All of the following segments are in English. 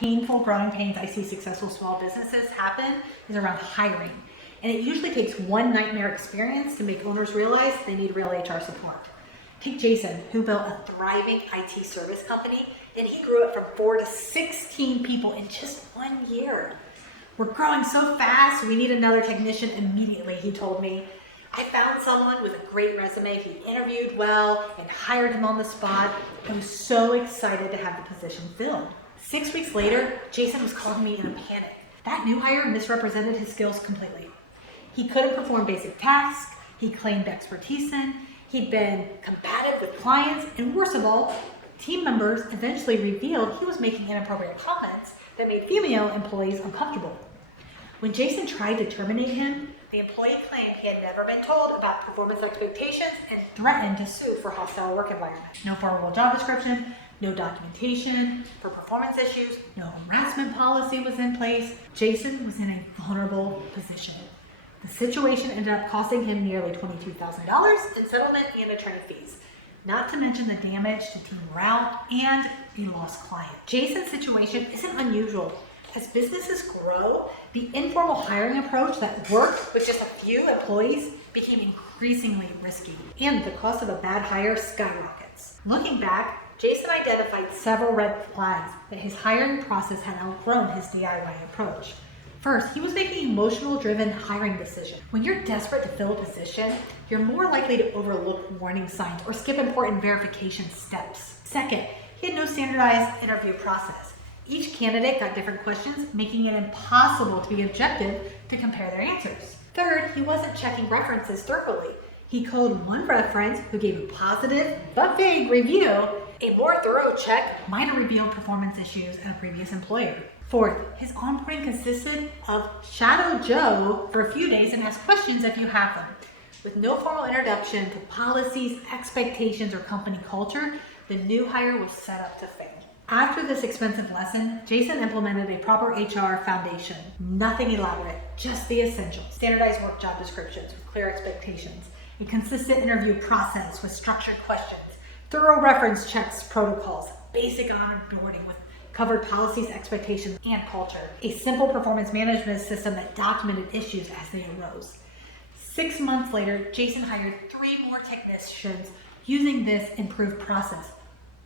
painful growing pains I see successful small businesses happen is around hiring. And it usually takes one nightmare experience to make owners realize they need real HR support. Take Jason, who built a thriving IT service company, and he grew it from 4 to 16 people in just 1 year. We're growing so fast, we need another technician immediately, he told me. I found someone with a great resume. He interviewed well and hired him on the spot. I was so excited to have the position filled. 6 weeks later, Jason was calling me in a panic. That new hire misrepresented his skills completely. He couldn't perform basic tasks, he claimed expertise in, he'd been combative with clients, and worst of all, team members eventually revealed he was making inappropriate comments that made female employees uncomfortable. When Jason tried to terminate him, the employee claimed he had never been told about performance expectations and threatened to sue for hostile work environment. No formal job description, no documentation for performance issues, no harassment policy was in place. Jason was in a vulnerable position. The situation ended up costing him nearly $22,000 in settlement and attorney fees, not to mention the damage to team morale and a lost client. Jason's situation isn't unusual. As businesses grow, the informal hiring approach that worked with just a few employees became increasingly risky, and the cost of a bad hire skyrockets. Looking back, Jason identified several red flags that his hiring process had outgrown his DIY approach. First, he was making emotional-driven hiring decisions. When you're desperate to fill a position, you're more likely to overlook warning signs or skip important verification steps. Second, he had no standardized interview process. Each candidate got different questions, making it impossible to be objective to compare their answers. Third, he wasn't checking references thoroughly. He called one reference who gave a positive but vague review. A more thorough check might have revealed performance issues at a previous employer. Fourth, his onboarding consisted of Shadow Joe for a few days and ask questions if you have them. With no formal introduction to policies, expectations, or company culture, the new hire was set up to fail. After this expensive lesson, Jason implemented a proper HR foundation. Nothing elaborate, just the essentials. Standardized work job descriptions with clear expectations, a consistent interview process with structured questions, thorough reference checks, protocols, basic onboarding with covered policies, expectations, and culture, a simple performance management system that documented issues as they arose. 6 months later, Jason hired 3 more technicians using this improved process.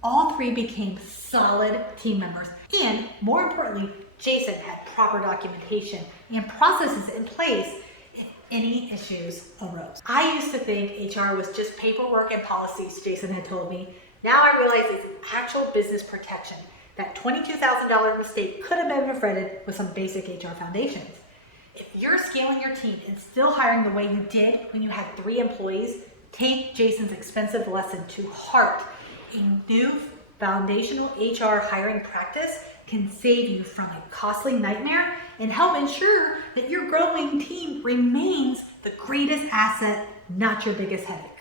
All 3 became solid team members, and more importantly, Jason had proper documentation and processes in place if any issues arose. I used to think HR was just paperwork and policies, Jason had told me. Now I realize it's an actual business protection. That $22,000 mistake could have been prevented with some basic HR foundations. If you're scaling your team and still hiring the way you did when you had 3 employees, take Jason's expensive lesson to heart. A new foundational HR hiring practice can save you from a costly nightmare and help ensure that your growing team remains the greatest asset, not your biggest headache.